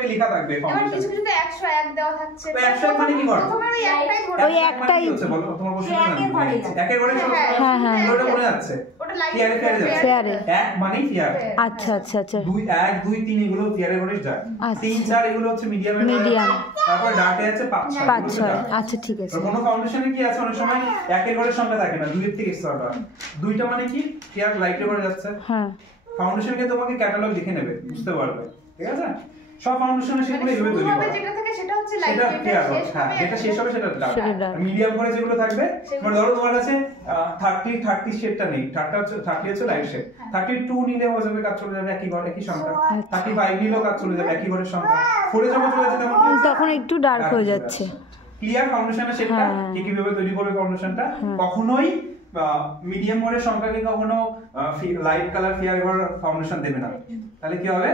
দেখবে লেখা থাকবে ফাউন্ডেশন। কিছু কিছুতে 101 দেওয়া থাকছে। তো 101 মানে কি করো? প্রথমে ওই একটাই ধরে। ওই একটাই হচ্ছে বলো তোমার প্রশ্ন জানি। একের ঘরে সব ওটা মনে আছে। ওটা লাইট ফেয়ারে। 1 মানেই ফেয়ার। আচ্ছা আচ্ছা আচ্ছা। 2 1 2 3 এগুলো ফেয়ারে ঘরে যায়। 3 4 এগুলো হচ্ছে মিডিয়ামে। মিডিয়াম। তারপর ডার্কে আছে 5 6। 5 6 আচ্ছা ঠিক আছে। কোন ফাউন্ডেশনে কি আছে অনেক সময় একের ঘরের সংখ্যা থাকে না, 2 এর থেকে স্টার্ট হয়। 2টা মানে কি ফেয়ার লাইটে ঘরে যাচ্ছে। হ্যাঁ। ফাউন্ডেশনকে তোমাকে ক্যাটালগ দেখে নেবে, বুঝতে পারবে। ঠিক আছে? সব ফাউন্ডেশনে সেগুলো এইভাবে তৈরি করা। যেটা থাকে সেটা হচ্ছে লাইট, যেটা শেষ হবে সেটা ডার্ক। মিডিয়াম করে যেগুলো থাকবে, মানে ধরো তোমার কাছে 30 শেডটা নেই, 30 হচ্ছে লাইট শেড। 32 নিলে হয়ে যাবে, কাজ চলে যাবে একই ঘর একই সংখ্যা। 35 নিলেও কাজ চলে যাবে একই ঘরের সংখ্যা। 4 যখন চলে যাচ্ছে তখন একটু ডার্ক হয়ে যাচ্ছে। ক্লিয়ার ফাউন্ডেশনের শেডটা কিভাবে তৈরি করবে ফাউন্ডেশনটা? কখনোই মিডিয়াম ঘরের সংখ্যাকে কখনো লাইট কালার ফেয়ার ঘর ফাউন্ডেশন দেবে না, তাহলে কি হবে?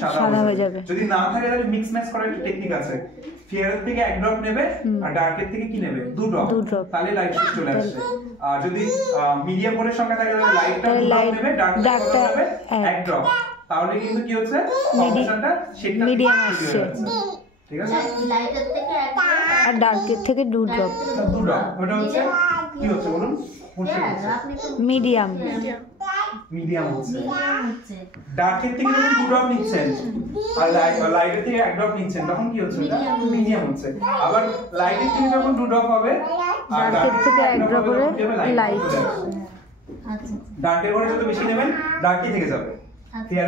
সাদা হয়ে যাবে। যদি না থাকে তাহলে মিক্স ম্যাচ করার একটা টেকনিক আছে। ফেয়ারের থেকে 1 ড্রপ নেবে আর ডার্কের থেকে কি নেবে? 2 ড্রপ, তাহলে লাইট শেড চলে আসছে। আর যদি মিডিয়াম ঘরের সংখ্যা থাকে তাহলে লাইটটা 2 ড্রপ নেবে, ডার্কটা নেবে 1 ড্রপ, তাহলে কিন্তু কি হচ্ছে ফাউন্ডেশনটা শেডটা মিডিয়াম আসছে। ঠিক আছে? লাইটের থেকে 1 ড্রপ আর ডার্কের থেকে 2 ড্রপ। 2 ড্রপ ওটা হচ্ছে কি হচ্ছে বলুন? মিডিয়াম। মিডিয়াম হচ্ছে। ডার্কের থেকে যখন 2 ড্রপ নিচ্ছেন আর লাইটের থেকে 1 ড্রপ নিচ্ছেন তখন কি হচ্ছে? মিডিয়াম হচ্ছে। আবার লাইটের থেকে যখন 2 ড্রপ হবে আর ডার্কের থেকে 1 ড্রপ করে লাইট। আচ্ছা। ডার্কের ঘরে যত বেশি নেবেন ডার্কই থেকে যাবে।